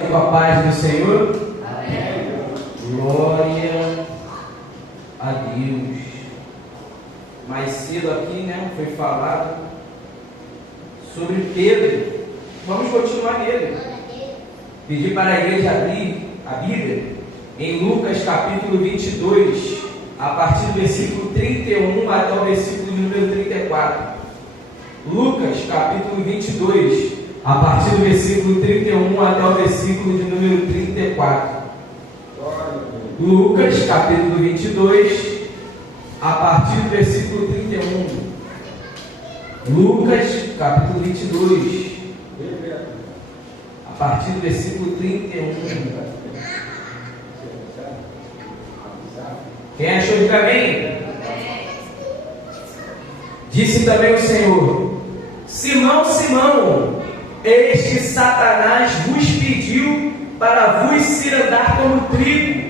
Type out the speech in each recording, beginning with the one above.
Com a paz do Senhor. Amém. Glória a Deus. Mais cedo aqui, né, foi falado sobre Pedro. Vamos continuar nele. Pedir para a igreja abrir a Bíblia em Lucas capítulo 22, a partir do versículo 31 até o versículo número 34. Lucas capítulo 22, a partir do versículo 31 até o versículo de número 34. Lucas, capítulo 22, a partir do versículo 31. Lucas, capítulo 22, a partir do versículo 31. Quem achou de amém? Disse também o Senhor: Simão, Simão, eis que Satanás vos pediu para vos cirandar como trigo,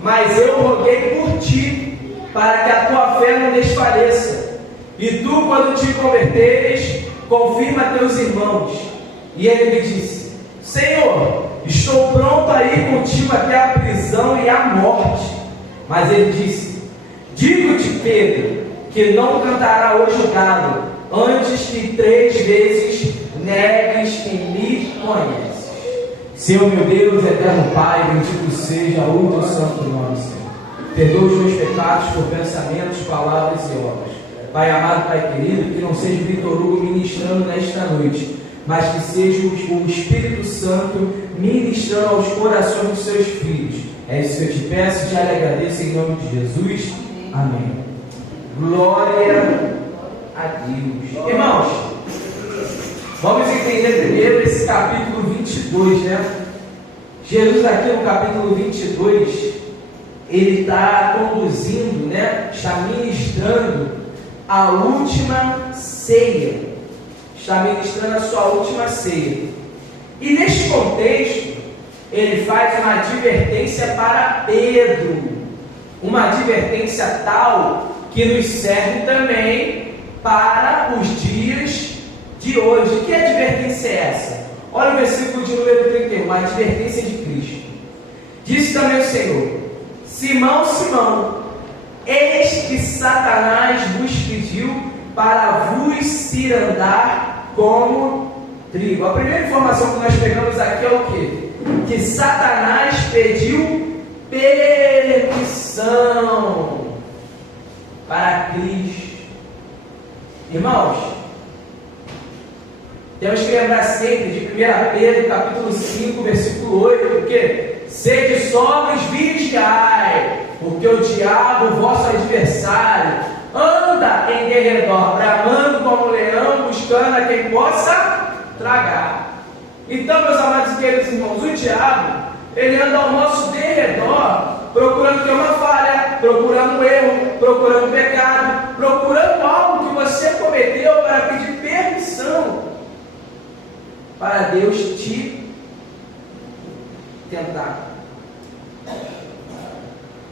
mas eu roguei por ti, para que a tua fé não desfaleça. E tu, quando te converteres, confirma a teus irmãos. E ele lhe disse: Senhor, estou pronto a ir contigo até a prisão e a morte. Mas ele disse: Digo-te, Pedro, que não cantará hoje o galo, antes que 3 vezes negues que me conheces. Senhor meu Deus, eterno Pai, bendito seja o teu santo nome, Senhor. Perdoa os meus pecados por pensamentos, palavras e obras. Pai amado, Pai querido, que não seja o Vitor Hugo ministrando nesta noite, mas que seja o Espírito Santo ministrando aos corações dos seus filhos. É isso que eu te peço e te agradeço em nome de Jesus. Amém. Glória a Deus. Irmãos, vamos entender primeiro esse capítulo 22, né? Jesus aqui no capítulo 22, ele está conduzindo, né? Está ministrando a última ceia. Está ministrando a sua última ceia. E neste contexto, ele faz uma advertência para Pedro. Uma advertência tal que nos serve também para os dias de hoje. Que advertência é essa? Olha o versículo de número 31, a advertência de Cristo. Disse também o Senhor: Simão, Simão, eis que Satanás vos pediu para vos cirandar como trigo. A primeira informação que nós pegamos aqui é o quê? Que Satanás pediu permissão para Cristo. Irmãos, temos que lembrar sempre de 1 Pedro, capítulo 5, versículo 8, porque sede sóbrios, vigiai, porque o diabo, vosso adversário, anda em derredor, bramando como leão, buscando a quem possa tragar. Então, meus amados e queridos irmãos, o diabo, ele anda ao nosso derredor, procurando ter uma falha, procurando um erro, procurando um pecado, procurando algo que você cometeu para pedir permissão para Deus te tentar.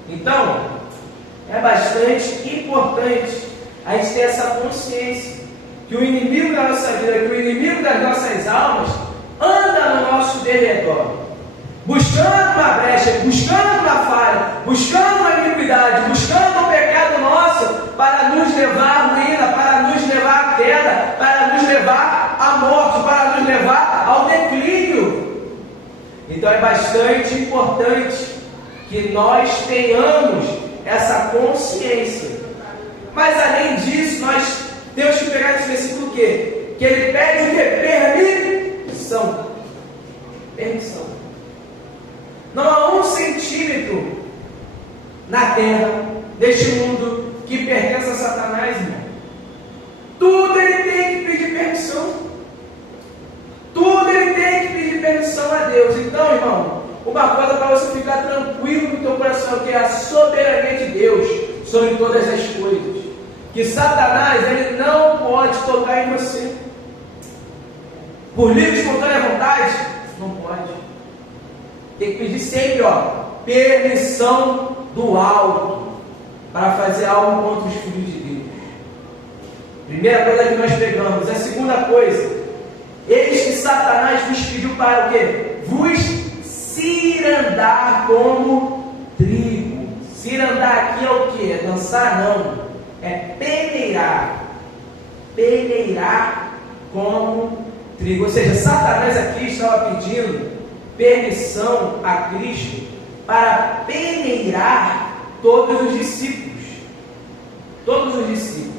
Então, é bastante importante a gente ter essa consciência que o inimigo da nossa vida, que o inimigo das nossas almas anda no nosso derredor, buscando uma brecha, buscando uma falha, buscando uma iniquidade, buscando um pecado nosso para nos levar à ruína, para nos levar à queda, para nos levar à morte, para nos levar ao declínio. Então é bastante importante que nós tenhamos essa consciência. Mas além disso, nós temos que pegar esse versículo o quê? Que ele pede o quê? Permissão. Permissão. Não há 1 centímetro na terra, deste mundo, que pertence a Satanás, irmão. Tudo ele tem que pedir permissão. Tudo ele tem que pedir permissão a Deus. Então, irmão, uma coisa para você ficar tranquilo no teu coração, que é a soberania de Deus sobre todas as coisas. Que Satanás, ele não pode tocar em você. Por livre e espontânea vontade, não pode. Tem que pedir sempre, permissão do alto para fazer algo contra os filhos de Deus. Primeira coisa que nós pegamos. A segunda coisa, eis que Satanás vos pediu para o quê? Vos andar como trigo. Cirandar aqui é o que? É dançar? Não. É peneirar. Peneirar como trigo. Ou seja, Satanás aqui estava pedindo permissão a Cristo para peneirar todos os discípulos. Todos os discípulos.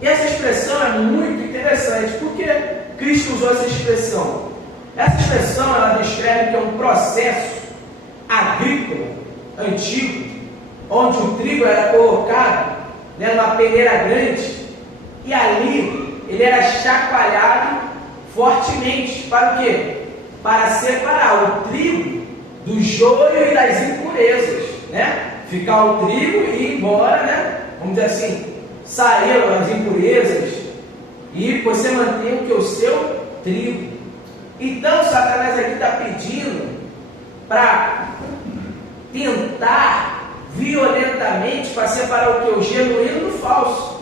E essa expressão é muito interessante. Por que Cristo usou essa expressão? Essa expressão ela descreve que é um processo agrícola antigo, onde o trigo era colocado numa peneira grande e ali ele era chacoalhado fortemente. Para o quê? Para separar o trigo do joio e das impurezas, né? Ficar o trigo e ir embora, né? Vamos dizer assim, saíram as impurezas e você mantém o que? O seu trigo. Então Satanás aqui está pedindo para tentar violentamente para separar o que? O genuíno do falso.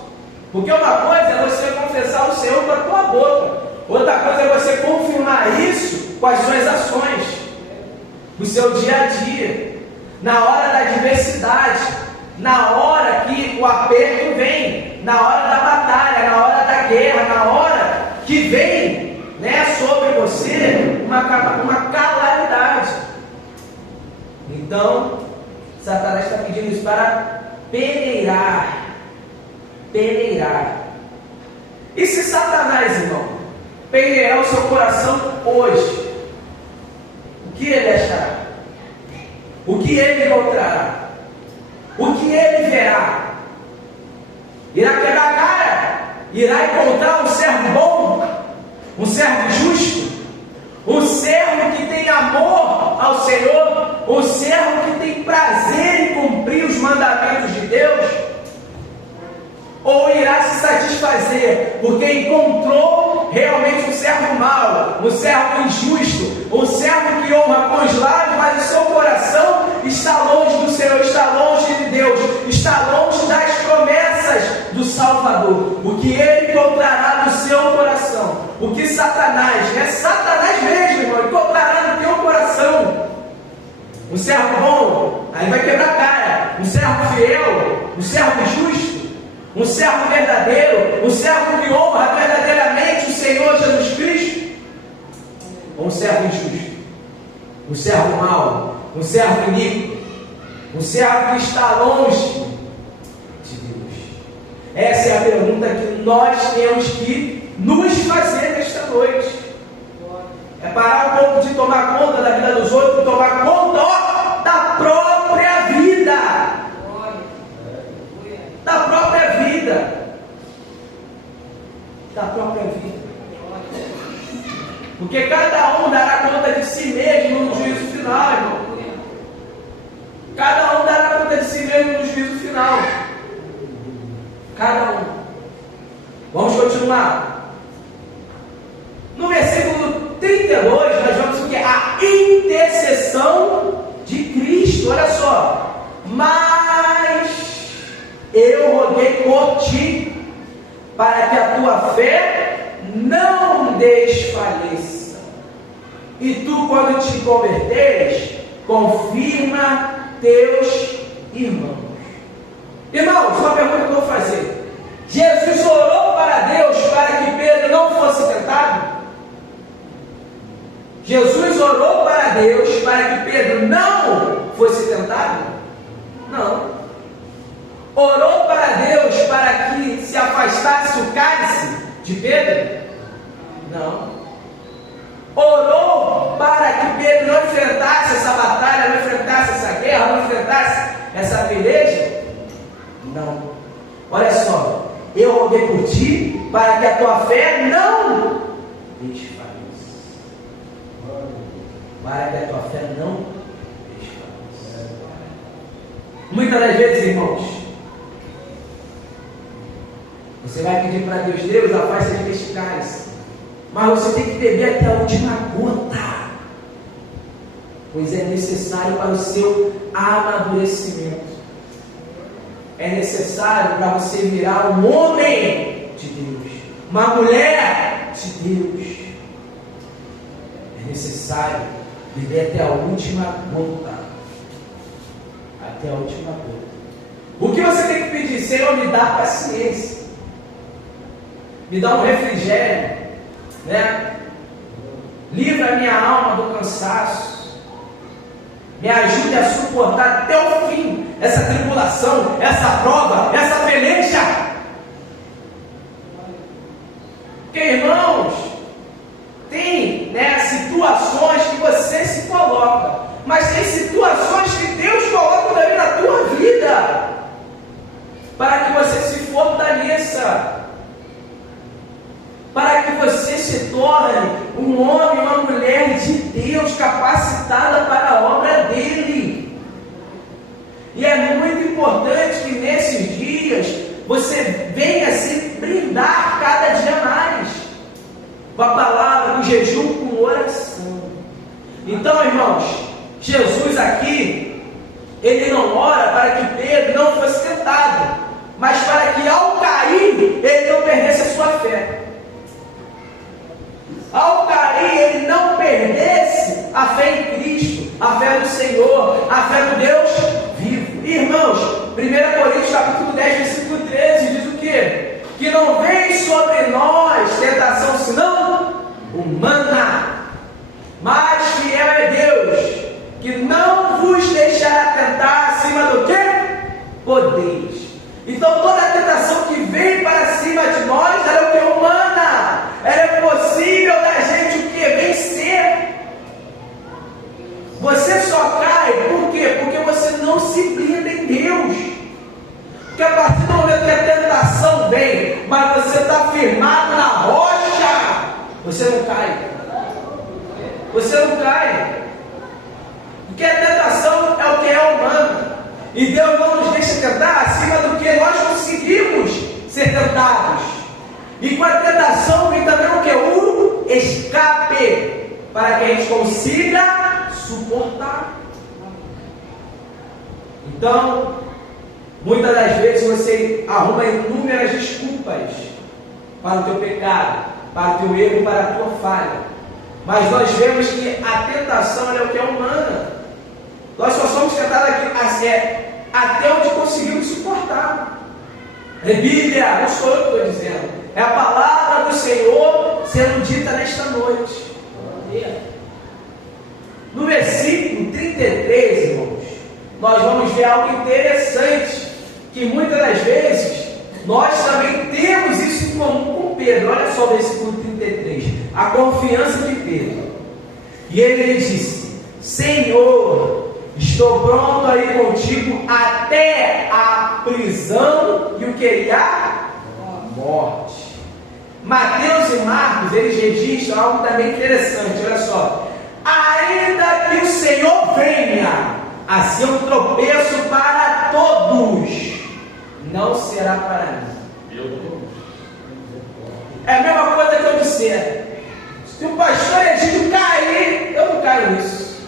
Porque uma coisa é você confessar o Senhor com a tua boca, outra coisa é você confirmar isso com as suas ações, no seu dia a dia, na hora da adversidade, na hora que o aperto vem, na hora da batalha, na hora da guerra, na hora que vem, né, sobre você uma calamidade. Então Satanás está pedindo isso para peneirar. Peneirar. E se Satanás, irmão, peneirar o seu coração hoje, o que ele achará? O que ele encontrará? O que ele verá? Irá quebrar a cara? Irá encontrar um servo bom? Um servo justo? Um servo que tem amor ao Senhor? Um servo que tem prazer em cumprir os mandamentos de Deus? Ou irá se satisfazer porque encontrou realmente um servo mau, um servo injusto, um servo que honra com os lábios, mas o seu coração está longe do Senhor, está longe de Deus, está longe das promessas do Salvador? O que ele encontrará no seu coração? O que Satanás, é Satanás mesmo, irmão, encontrará no teu coração? Um servo bom, aí vai quebrar a cara. Um servo fiel, um servo justo, um servo verdadeiro, um servo que honra verdadeiramente o Senhor Jesus Cristo? Ou um servo injusto, um servo mau, um servo iníquo, um servo que está longe de Deus? Essa é a pergunta que nós temos que nos fazer nesta noite. É parar um pouco de tomar conta da vida dos outros e tomar conta da própria vida. Da própria vida. Da própria vida. Porque cada um dará conta de si mesmo no juízo final, irmão. Cada um dará conta de si mesmo no juízo final. Cada um. Vamos continuar. No versículo 32, nós vemos o que? A intercessão de Cristo. Olha só. Mas eu roguei por ti, para que a tua fé não desfaleça. E tu, quando te converteres, confirma teus irmãos. Irmãos, uma pergunta que eu vou fazer. Jesus orou para Deus para que Pedro não fosse tentado? Jesus orou para Deus para que Pedro não fosse tentado? Não. Orou para Deus para que se afastasse o cálice de Pedro? Não. Orou para que Pedro não enfrentasse essa batalha, não enfrentasse essa guerra, não enfrentasse essa peleja? Não. Olha só, eu roguei por ti para que a tua fé não desfaleça. Para que a tua fé não desfaleça. Muitas das vezes, irmãos, você vai pedir para Deus: Deus, afasta de este cálice. Mas você tem que beber até a última gota, pois é necessário para o seu amadurecimento. É necessário para você virar um homem de Deus, uma mulher de Deus. É necessário Viver até a última gota. Até a última gota. O que você tem que pedir? Senhor, me dá paciência. Me dá um refrigério, né? Livra a minha alma do cansaço. Me ajude a suportar até o fim essa tribulação, essa prova, essa peleja. Porque, irmãos, tem, né, situações que você se coloca, mas tem situações que Deus coloca também na tua vida, para que você se fortaleça, para que você se torne um homem, uma mulher de Deus, capacitada para a obra dele. E é muito importante que nesses dias você venha se brindar cada dia mais com a palavra, com jejum, com oração. Então, irmãos, Jesus aqui, ele não ora para que Pedro não fosse tentado, mas para que ao cair, ele não perdesse a sua fé. Ao cair, ele não perdesse a fé em Cristo, a fé do Senhor, a fé do Deus vivo. Irmãos, 1 Coríntios capítulo 10, versículo 13, diz o quê? Que não vem sobre nós tentação senão humana, mas fiel é Deus, que não vos deixará tentar acima do que podeis. Então toda a tentação que vem para cima de nós, ela é o que? Humana. Ela é possível da gente o que? Vencer. Você só cai, por quê? Porque você não se blinda em Deus. Porque a partir do momento que a tentação vem, mas você está firmado na rocha, você não cai. Você não cai. Porque a tentação é o que é humano. E Deus não nos deixa tentar acima do que nós conseguimos ser tentados. E com a tentação vem também o que? O escape, para que a gente consiga suportar. Então, muitas das vezes você arruma inúmeras desculpas para o teu pecado, para o teu erro, para a tua falha. Mas nós vemos que a tentação é o que é humana. Nós só somos tentados aqui até onde conseguimos suportar. É Bíblia, não sou eu que estou dizendo. É a palavra do Senhor sendo dita nesta noite. No versículo 33, irmãos, nós vamos ver algo interessante, que muitas das vezes nós também temos isso em comum com Pedro. Olha só o versículo 33, a confiança de Pedro. E ele disse: Senhor, estou pronto a ir contigo até a prisão e o que? A morte. Mateus e Marcos, eles registram algo também interessante. Olha só: ainda que o Senhor venha a ser um tropeço para todos, não será para mim. É a mesma coisa que eu disser: se o pastor Egídio cair, eu não caio nisso.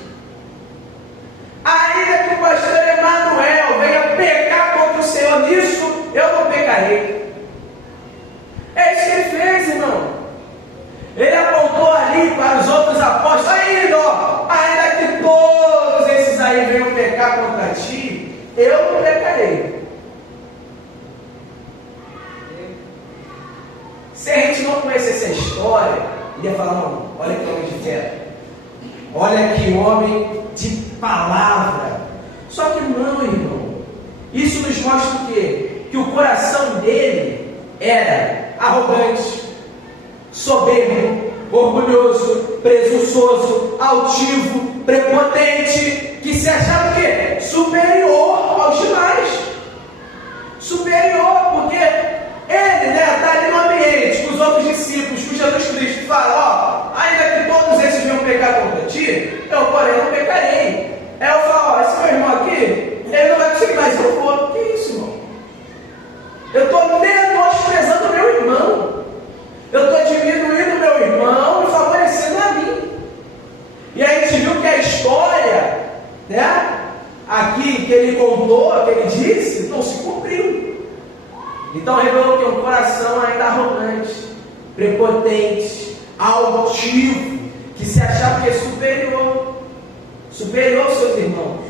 Ainda que o pastor Emanuel venha pecar contra o Senhor nisso, eu não pecarei. É isso que ele fez, irmão. Ele apontou ali para os outros apóstolos: ainda que todos esses aí venham pecar contra ti, eu não pecarei. Se a gente não conhecesse essa história, ele ia falar: não, olha que homem de fé, olha que homem de palavra. Só que não, irmão. Isso nos mostra o quê? Que o coração dele era arrogante, soberbo, orgulhoso, presunçoso, altivo, prepotente, que se achava o quê? Superior aos demais. Superior, porque ele, né, está ali no ambiente com os outros discípulos, com Jesus Cristo, fala: ainda que todos esses venham pecar contra ti, eu porém não pecarei. Aí eu falo: esse meu irmão aqui, ele não vai conseguir, mas eu vou. Que isso, irmão? Eu estou menosprezando meu irmão, eu estou diminuindo meu irmão e favorecendo a mim. E aí a gente viu que a história, né, aqui que ele contou, que ele disse, não se cumpriu. Então revelou que é um coração ainda arrogante, prepotente, altivo, que se achava que é superior. superior aos seus irmãos.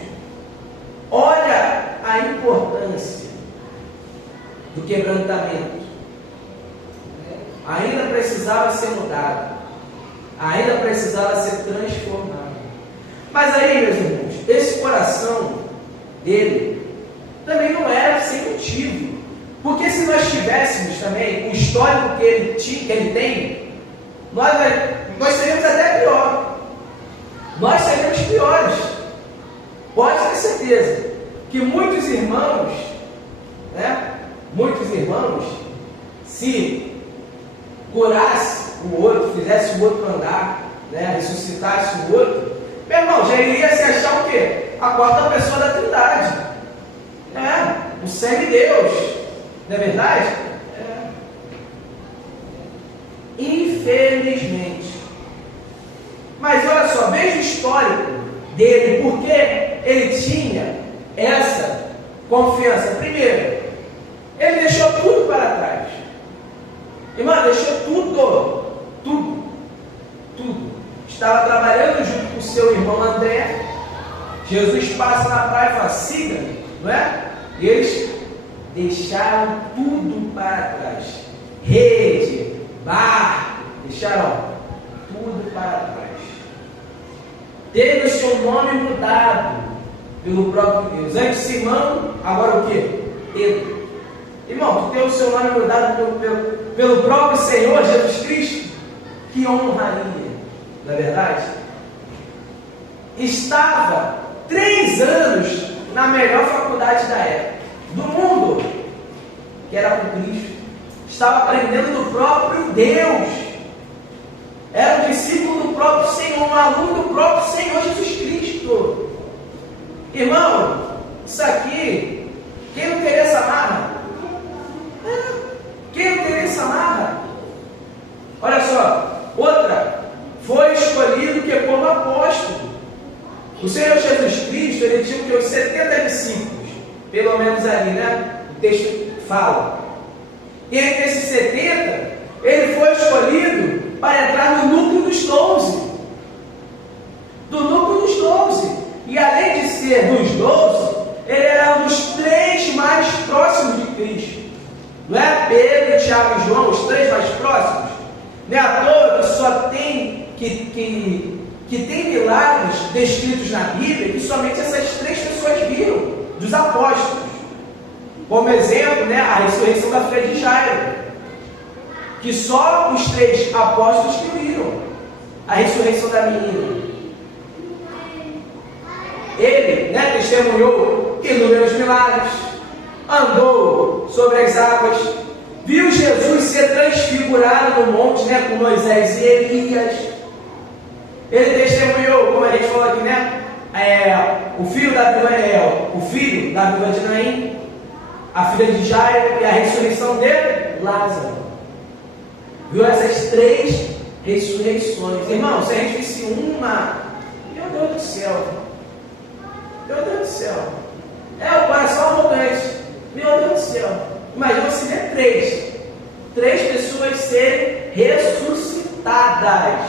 Olha a importância do quebrantamento. Ainda precisava ser mudado, ainda precisava ser transformado. Mas aí, meus irmãos, esse coração dele também não era sem motivo. Porque se nós tivéssemos também o histórico que ele tem, nós seríamos até pior. Nós seríamos piores. Pode ter certeza que muitos irmãos, se curasse o outro, fizesse o outro andar, ressuscitasse o outro, meu irmão, já iria se achar o quê? A quarta pessoa da Trindade. O semideus. Não é verdade? Infelizmente. Mas olha só, veja o histórico dele, porque ele tinha essa confiança. Primeiro, ele deixou tudo para trás. Irmão, deixou tudo. Estava trabalhando junto com o seu irmão André. Jesus passa na praia e fala, siga-me, não é? E eles deixaram tudo para trás. Rede, barco, deixaram tudo para trás. Teve o seu nome mudado pelo próprio Deus. Antes Simão, agora o quê? Pedro. Irmão, tu tem o seu nome mudado pelo próprio Senhor Jesus Cristo? Que honraria, não é verdade? Estava 3 anos na melhor faculdade da época do mundo, que era com Cristo. Estava aprendendo do próprio Deus. Era um discípulo do próprio Senhor, um aluno do próprio Senhor Jesus Cristo. Irmão, isso aqui, quem não queria essa marra? Quem não queria essa marra? Olha só, outra, foi escolhido que como apóstolo. O Senhor Jesus Cristo, ele tinha uns 70 discípulos, pelo menos ali, O texto fala. E entre esses 70, ele foi escolhido para entrar no núcleo dos 12. Do núcleo dos 12. E além de ser dos 12, ele era um dos 3 mais próximos de Cristo. Não é Pedro, Tiago e João, os 3 mais próximos? Não é à toa que só tem que tem milagres descritos na Bíblia que somente essas 3 pessoas viram, dos apóstolos. Como exemplo, a ressurreição da filha de Jairo, que só os 3 apóstolos que viram a ressurreição da menina. Ele testemunhou inúmeros milagres, andou sobre as águas, viu Jesus ser transfigurado no monte com Moisés e Elias. Ele testemunhou, como a gente falou aqui, o filho da viúva de Naim, a filha de Jairo e a ressurreição dele, Lázaro. Viu essas 3 ressurreições. Irmão, se a gente visse uma, meu Deus do céu, o coração arrogante, meu Deus do céu. Imagina se ver 3 pessoas serem ressuscitadas.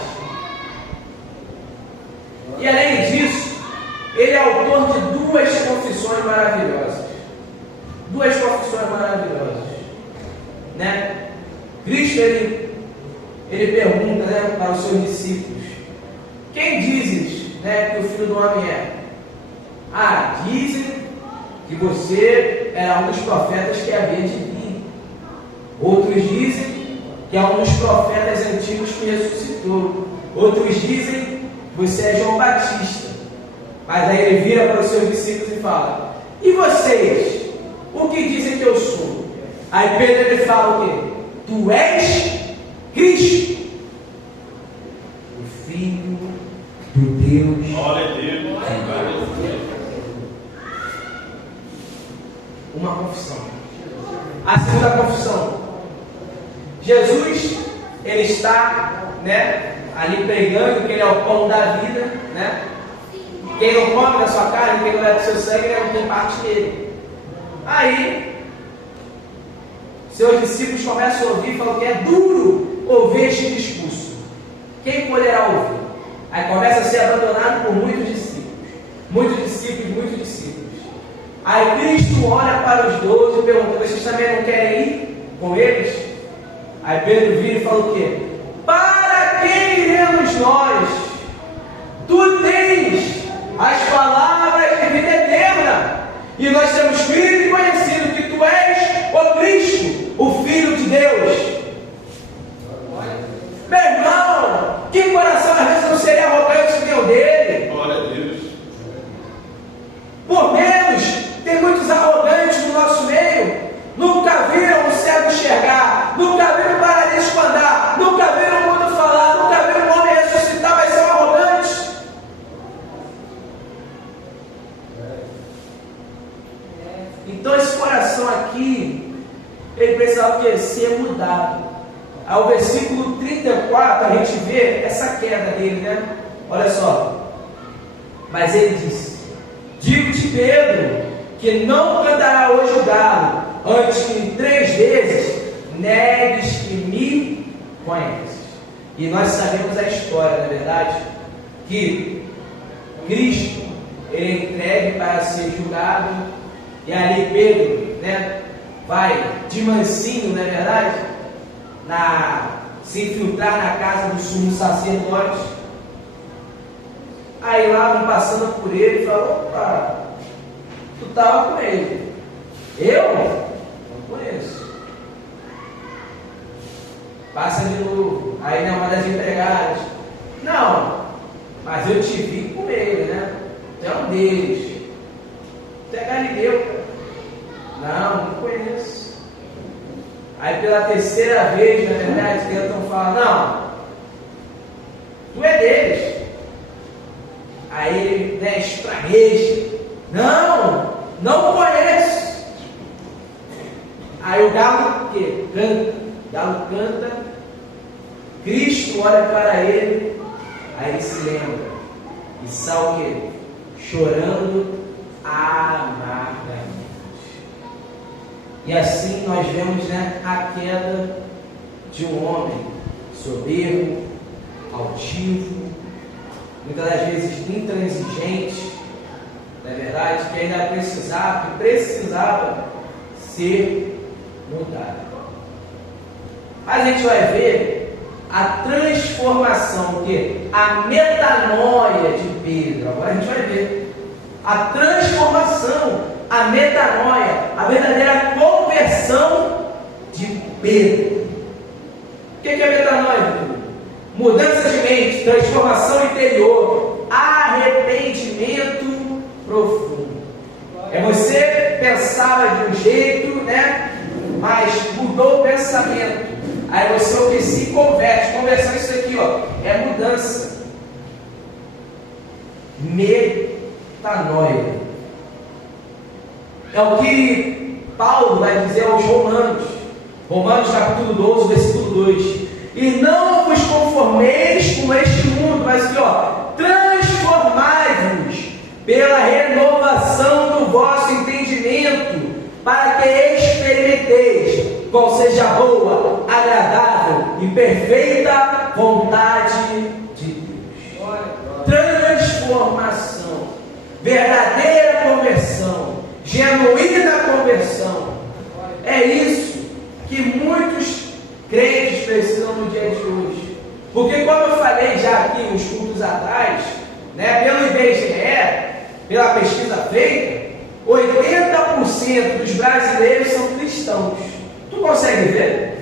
E além disso, ele é autor de 2 confissões maravilhosas. 2 confissões maravilhosas. Cristo, ele pergunta para os seus discípulos: quem dizes que o Filho do Homem é? Dizem que você era um dos profetas que havia de vir. Outros dizem que é um dos profetas antigos que ressuscitou. Outros dizem que você é João Batista. Mas aí ele vira para os seus discípulos e fala: e vocês? O que dizem que eu sou? Aí Pedro ele fala o quê? Tu és Cristo, o Filho do Deus. Glória a Deus. Uma confissão. A segunda confissão. Jesus, ele está, ali pregando que ele é o pão da vida, Quem não come da sua carne, quem não bebe do seu sangue, não tem parte dele. Aí, seus discípulos começam a ouvir e falam que é duro ouvir este discurso. Quem poderá ouvir? Aí começa a ser abandonado por muitos discípulos. Muitos discípulos, muitos discípulos. Aí Cristo olha para os 12 e pergunta: vocês também não querem ir com eles? Aí Pedro vira e fala o quê? Para quem iremos nós? Tu tens as palavras de vida eterna, e nós temos crido e conhecido que tu és o Cristo, o Filho de Deus. Meu irmão, que coração às vezes não seria arrogante que nem o dele? Glória a Deus. Por menos, tem muitos arrogantes no nosso meio. Nunca viram o cego enxergar, nunca viram o paralítico andar, nunca viram o mundo falar, nunca viram o homem ressuscitar, mas são arrogantes. Então esse coração aqui, ele precisava ser mudado. Ao versículo 34 a gente vê essa queda dele, né? Olha só. Mas ele disse: digo-te, Pedro, que não cantará hoje o galo, antes que em 3 vezes negues que me conheces. E nós sabemos a história, na é verdade, que Cristo, ele é entregue para ser julgado, e ali Pedro, né, vai de mansinho, na é verdade, se infiltrar na casa do sumo sacerdote. Aí lá vão passando por ele e falam: opa, tu estava com ele. Eu? Não conheço. Passa de novo. Aí não, uma das empregadas: não, mas eu te vi com ele, né? Tu é um deles. Tu é Galileu, cara. Não conheço. Aí pela terceira vez, na verdade, tentam falar: não, tu é deles. Aí ele, né, espragueja: não conheço. Aí o galo canta, o galo canta, Cristo olha para ele, aí ele se lembra e sai o quê? Chorando amargamente. E assim nós vemos, né, a queda de um homem soberbo, altivo, muitas das vezes intransigente, não é verdade, que ainda precisava ser mudado. Mas a gente vai ver a transformação, a metanoia de Pedro. Agora a gente vai ver a transformação, a metanoia, a verdadeira conversão de Pedro. O que é metanoia? Mudança de mente, transformação interior, arrependimento profundo. É você pensava de um jeito, né? Mas mudou o pensamento. Aí você o que se converte. Conversão é isso aqui, ó. É mudança. Metanoia. É o que Paulo vai dizer aos Romanos. Romanos capítulo 12, versículo 2. E não vos conformeis com este mundo, mas aqui, ó, transformai-vos pela renovação do vosso entendimento, para que experimenteis qual seja a boa, agradável e perfeita vontade de Deus. Transformação, verdadeira conversão, genuína conversão. É isso que muitos crentes precisam no dia de hoje. Porque como eu falei já aqui uns cultos atrás, né, pelo IBGE, pela pesquisa feita, 80% dos brasileiros são cristãos. Tu consegue ver?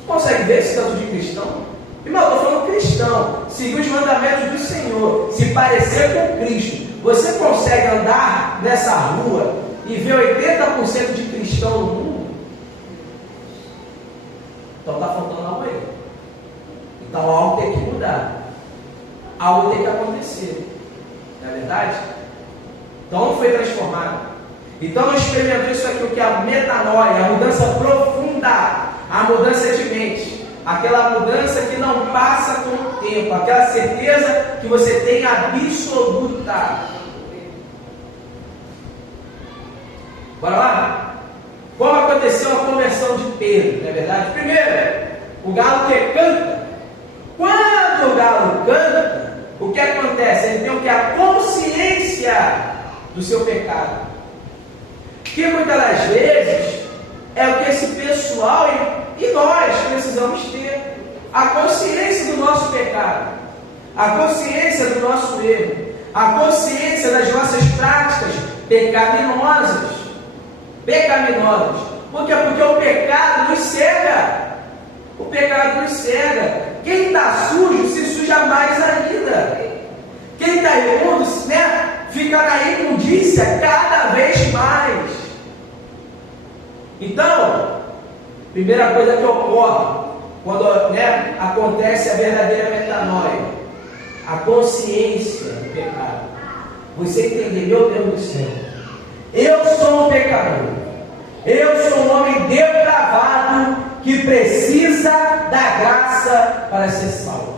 Tu consegue ver esse tanto de cristão? Irmão, eu estou falando cristão, seguir os mandamentos do Senhor, se parecer com Cristo. Você consegue andar nessa rua e ver 80% de cristão no mundo? Então está faltando algo aí. Então algo tem que mudar. Algo tem que acontecer. Não é verdade? Então não foi transformado. Então não experimentou isso aqui, o que é a metanoia, a mudança profunda, a mudança de mente. Aquela mudança que não passa com o tempo, aquela certeza que você tem absoluta. Bora lá? Como aconteceu a conversão de Pedro, não é verdade? Primeiro, o galo que canta. Quando o galo canta, o que acontece? Ele tem o que? A consciência do seu pecado. Que muitas das vezes é o que esse pessoal e nós precisamos ter. A consciência do nosso pecado, a consciência do nosso erro, a consciência das nossas práticas pecaminosas. Por quê? Porque o pecado nos cega. O pecado nos cega. Quem está sujo se suja mais ainda. Quem está imundo, fica na imundícia cada vez mais. Então, primeira coisa que ocorre quando acontece a verdadeira metanoia, a consciência do pecado. Você entender, meu Deus do céu, eu sou um pecador, eu sou um homem depravado que precisa da graça para ser salvo.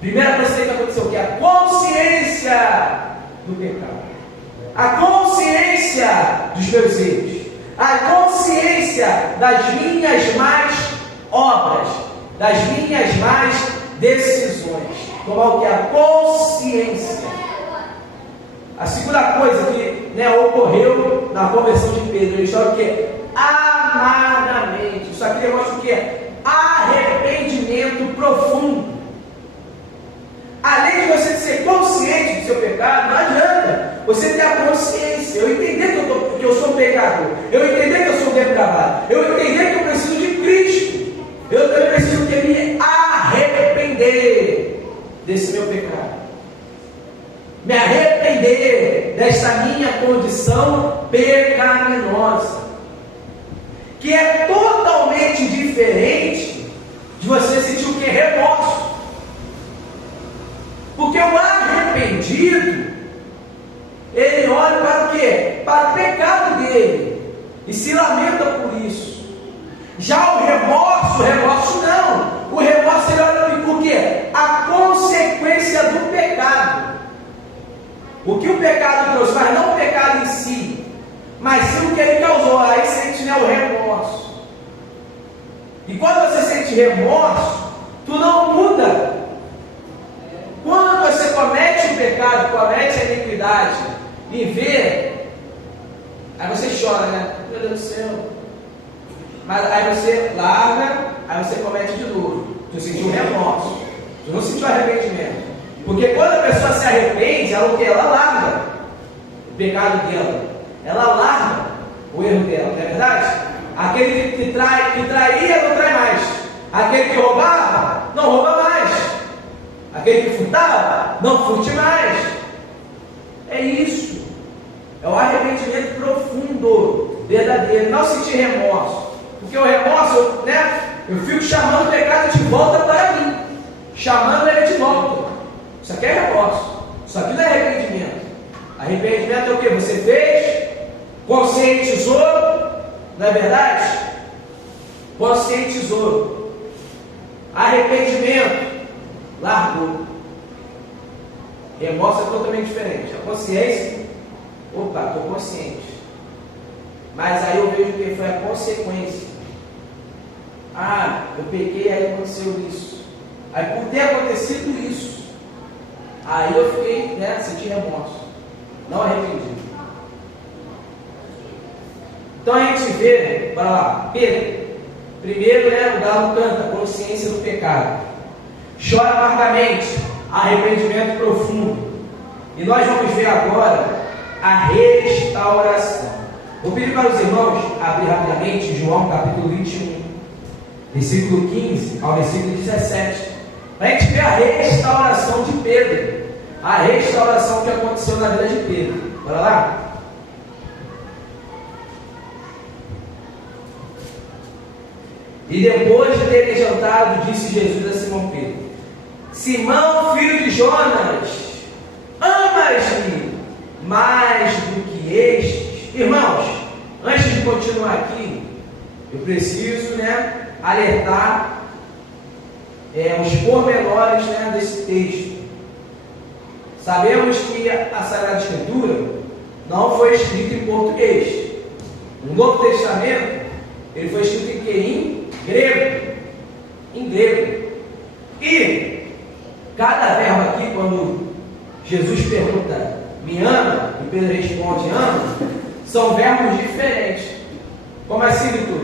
Primeira coisa que aconteceu, que é a consciência do pecado, a consciência dos meus erros, a consciência das minhas más obras, das minhas más decisões. Tomar o que? A consciência. A segunda coisa que ocorreu na conversão de Pedro, ele chama o que? Amargamente. Isso aqui demonstra o que? Arrependimento profundo. Além de você ser consciente do seu pecado, não adianta você ter a consciência. Eu entender que eu sou um pecador, eu entender que eu sou um depravado, eu entender que eu preciso de Cristo, eu também preciso de me arrepender desse meu pecado, me arrepender desta minha condição pecaminosa, que é totalmente diferente de você sentir o que? Remorso. Porque o arrependido, ele olha para o quê? Para o pecado dele e se lamenta por isso. Já o remorso não. O remorso ele olha por quê? A consequência do pecado. O que o pecado trouxe, mas não o pecado em si, mas sim o que ele causou. Aí sente o remorso. E quando você sente remorso, tu não muda. Quando você comete o pecado, comete a iniquidade e vê, aí você chora, Meu Deus do céu. Mas aí você larga, aí você comete de novo. Tu sentiu remorso, tu não sentiu arrependimento. Porque quando a pessoa se arrepende, ela o que? Ela larga o pecado dela, ela larga o erro dela, não é verdade? Aquele que traía, não trai mais. Aquele que roubava, não rouba mais. Aquele que furtava, não furte mais. É isso. É o arrependimento profundo, verdadeiro. Não sentir remorso. Porque o remorso, eu fico chamando o pecado de volta para mim. Chamando ele de volta. Isso aqui é remorso. Isso aqui não é arrependimento. Arrependimento é o que? Você fez, conscientizou, não é verdade? Conscientizou. Arrependimento, largou. Remorso é totalmente diferente. A consciência, estou consciente. Mas aí eu vejo que foi a consequência. Eu pequei, aí aconteceu isso. Aí por ter acontecido isso, aí eu fiquei, senti remorso. Não arrependi. Então a gente vê, bora lá, Pedro. Primeiro, o galo canta, consciência do pecado. Chora amargamente, arrependimento profundo. E nós vamos ver agora a restauração. Vou pedir para os irmãos abrir rapidamente João capítulo 21, versículo 15 ao versículo 17, para a gente ver a restauração de Pedro, a restauração que aconteceu na vida de Pedro. Bora lá? E depois de terem jantado, disse Jesus a Simão Pedro: Simão, filho de Jonas, amas-me mais do que estes? Irmãos, antes de continuar aqui, eu preciso alertar os pormenores desse texto. Sabemos que a Sagrada Escritura não foi escrita em português. No Novo Testamento, ele foi escrito em quê? Em grego. E cada verbo aqui, quando Jesus pergunta, me ama? E Pedro responde, ama? São verbos diferentes. Como assim, Vitor?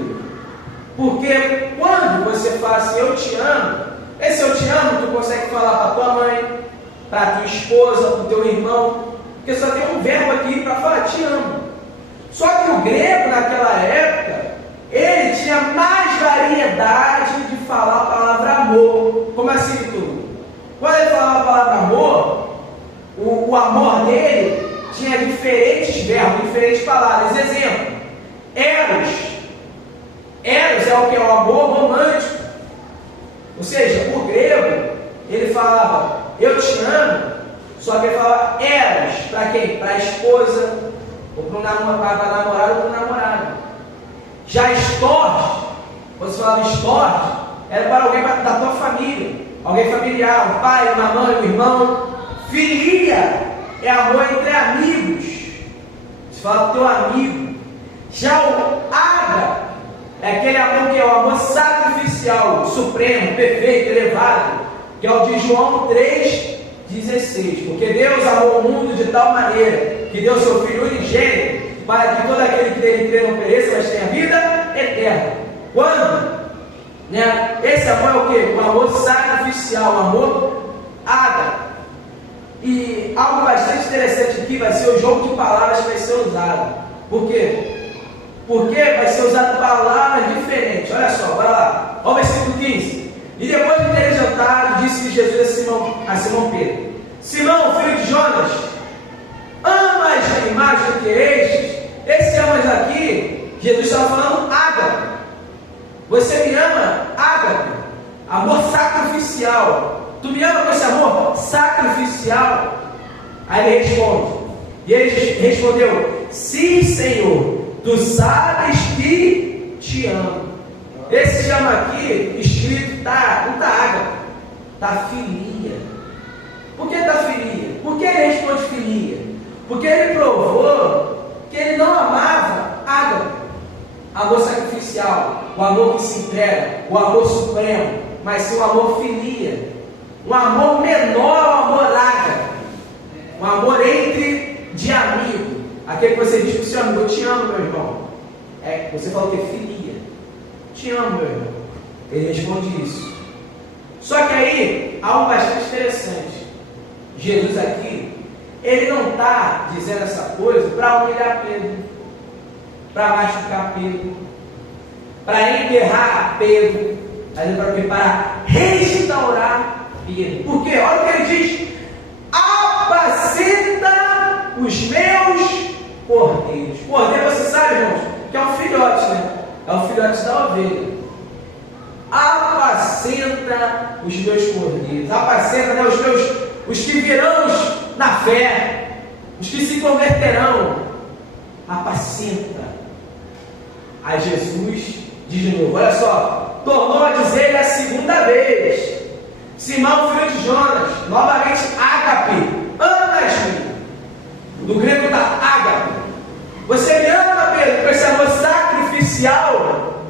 Porque quando você fala assim, eu te amo, esse eu te amo, tu consegue falar para tua mãe, para tua esposa, para o teu irmão, porque só tem um verbo aqui para falar te amo. Só que o grego naquela época, ele tinha mais variedade de falar a palavra amor. Como assim, Vitor? Quando ele falava a palavra amor, o amor dele tinha diferentes verbos, diferentes palavras. Exemplo, eros. Eros é o que? É o amor romântico. Ou seja, o grego, ele falava, eu te amo, só que ele falava eros. Para quem? Para a esposa, ou para o namorado ou para o namorado. Já storge, quando você falava storge, era para alguém da tua família, alguém familiar, o pai, uma mãe, um irmão. Filia é amor entre amigos, você fala do teu amigo. Já o aga é aquele amor que é o amor sacrificial, supremo, perfeito, elevado, que é o de João 3,16. Porque Deus amou o mundo de tal maneira que deu seu Filho unigênito, para que todo aquele que nele crê não pereça, mas tenha vida eterna. Quando? Né? Esse amor é o quê? O amor sacrificial, o amor aga. E algo bastante interessante aqui vai ser o jogo de palavras que vai ser usado. Por quê? Porque vai ser usado palavras diferentes. Olha só, bora lá. Olha o versículo 15. E depois de ter jantado, disse Jesus a Simão Pedro: Simão, filho de Jonas, amas-me mais do que estes? Esse amas aqui, Jesus estava falando ágape. Você me ama? Ágape. Amor sacrificial. Tu me ama com esse amor sacrificial? Aí ele responde. E ele respondeu: sim, Senhor, tu sabes que te amo. Esse te ama aqui, escrito, não está ágape, está filia. Por que está filia? Por que ele responde filia? Porque ele provou que ele não amava ágape, amor sacrificial, o amor que se entrega, o amor supremo, mas sim o amor filia, um amor menor ao amor ágape, um amor de amigo, aquele que você diz para o seu amigo: eu te amo, meu irmão. Você fala o que? Filia. Te amo, meu irmão. Ele responde isso. Só que aí, algo bastante interessante. Jesus aqui, ele não está dizendo essa coisa para humilhar Pedro, para machucar Pedro, para enterrar Pedro, mas para restaurar Pedro. Por quê? Olha o que ele diz: apacenta os meus cordeiros. Cordeiro, você sabe, irmãos, que é um filhote, né? É o filhote da ovelha. Apacenta os meus cordeiros. Apacenta, né, os que virão na fé, os que se converterão. Apacenta. Aí Jesus diz de novo, olha só, tornou a dizer a segunda vez: Simão, filho de Jonas, novamente ágape, amas-me. No grego está ágape. Você me ama, Pedro, com esse amor sacrificial?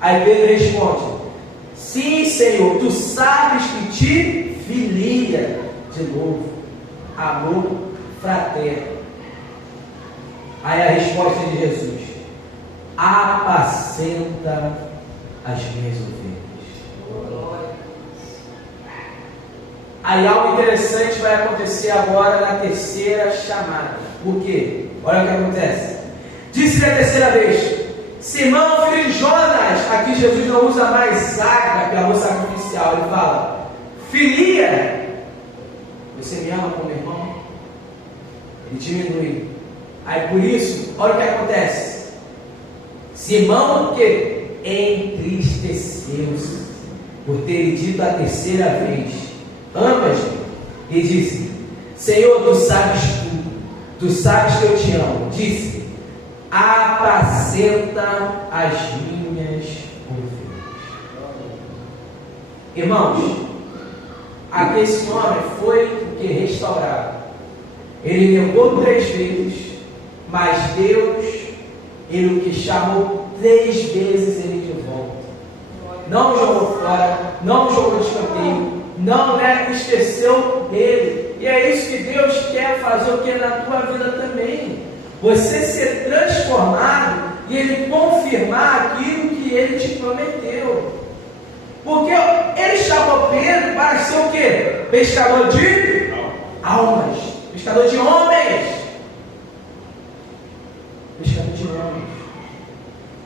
Aí Pedro responde: sim, Senhor, tu sabes que te filia. De novo, amor fraterno. Aí a resposta de Jesus: apacenta as minhas ovelhas. Aí algo interessante vai acontecer agora na terceira chamada. Por quê? Olha o que acontece. Disse na terceira vez: Simão, filho de Jonas. Aqui Jesus não usa mais ágape, amor sacrificial. Ele fala: filia. Você me ama como irmão? Ele diminui. Aí por isso, olha o que acontece. Simão, que entristeceu-se por ter dito a terceira vez: amas-me? E disse: Senhor, tu sabes tudo, tu sabes que eu te amo. Disse: apacenta as minhas ovelhas. Irmãos, aqui esse homem foi o que? Restaurado. Ele negou 3 vezes, mas Deus, ele o que chamou 3 vezes ele de volta. Não jogou fora, não jogou de escanteio, não esqueceu dele. E é isso que Deus quer fazer o que na tua vida também. Você ser transformado e Ele confirmar aquilo que Ele te prometeu. Porque Ele chamou Pedro para ser o quê? Pescador de almas. Pescador de homens. Pescador de homens.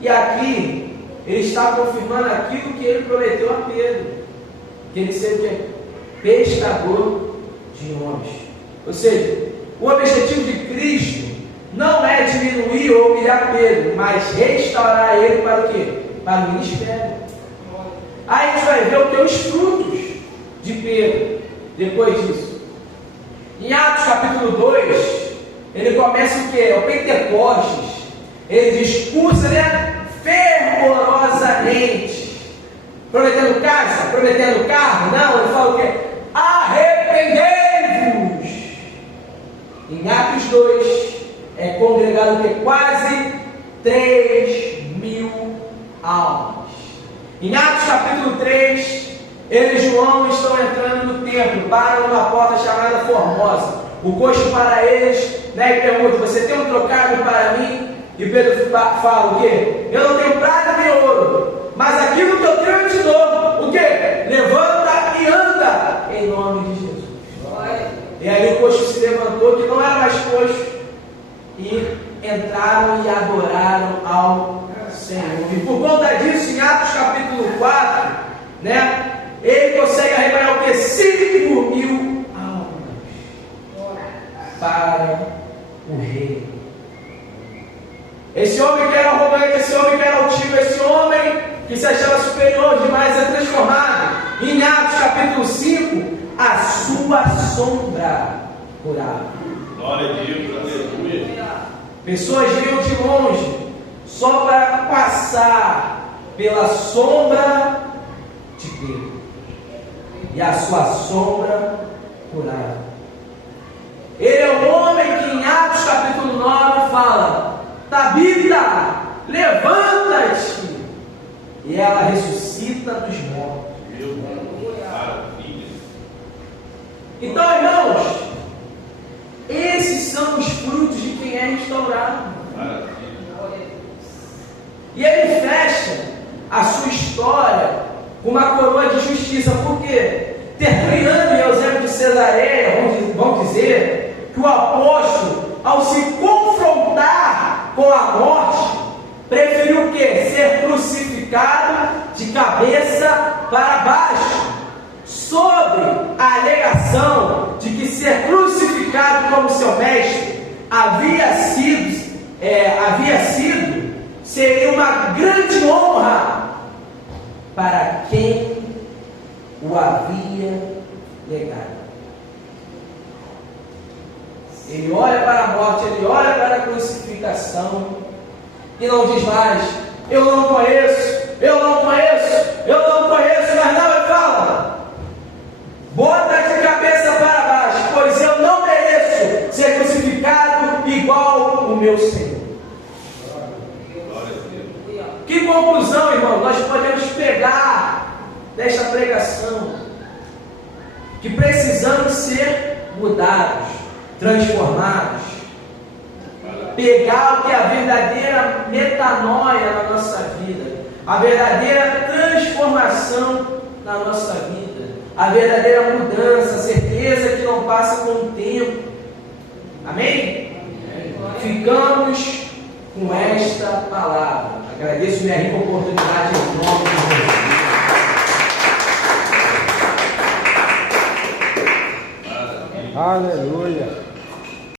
E aqui, Ele está confirmando aquilo que Ele prometeu a Pedro. Que Ele seria o quê? Pescador de homens. Ou seja, o objetivo de Cristo não é diminuir ou humilhar Pedro, mas restaurar ele para o quê? Para o ministério. Aí a gente vai ver o que? Os frutos de Pedro depois disso. Em Atos capítulo 2, ele começa o quê? O Pentecostes. Ele discursa, fervorosamente, prometendo casa, prometendo carro. Não, ele fala o quê? Arrependei-vos. Em Atos 2 é congregado que quase 3.000 almas. Em Atos capítulo 3, ele e João estão entrando no templo, param numa porta chamada Formosa. O coxo para eles, e pergunta: você tem um trocado para mim? E Pedro fala o quê? Eu não tenho prata nem ouro, mas aquilo que eu tenho eu te dou. O quê? Levanta e anda em nome de Jesus. E aí o coxo se levantou, que não era mais coxo, e entraram e adoraram ao Senhor. E por conta disso, em Atos capítulo 4, ele consegue arrebanhar o que? 5.000 almas para o rei. Esse homem que era arrogante, esse homem que era altivo, esse homem que se achava superior demais é transformado. Em Atos capítulo 5, a sua sombra curava. Glória a Deus, aleluia. Pessoas vinham de longe só para passar pela sombra de Pedro. E a sua sombra curava. Ele é o homem que em Atos capítulo 9 fala: Tabita, levanta-te. E ela ressuscita dos mortos. Então, irmãos, esses são os frutos de quem é restaurado. E ele fecha a sua história com uma coroa de justiça. Por quê? Terminando em Eusébio de Cesareia, vão dizer que o apóstolo, ao se confrontar com a morte, preferiu o quê? Ser crucificado de cabeça para baixo, sobre a alegação de que ser crucificado como seu mestre seria uma grande honra para quem o havia legado. Ele olha para a morte, ele olha para a crucificação e não diz mais: eu não conheço, mas não, ele fala: bota de cabeça para baixo, pois eu não mereço ser crucificado igual o meu Senhor. Que conclusão, irmão, nós podemos pegar desta pregação? Que precisamos ser mudados, transformados, pegar o que é a verdadeira metanoia na nossa vida, a verdadeira transformação na nossa vida, a verdadeira mudança, a certeza que não passa com o tempo. Amém? Ficamos com esta palavra. Agradeço minha rica oportunidade em nome de Jesus. Aleluia.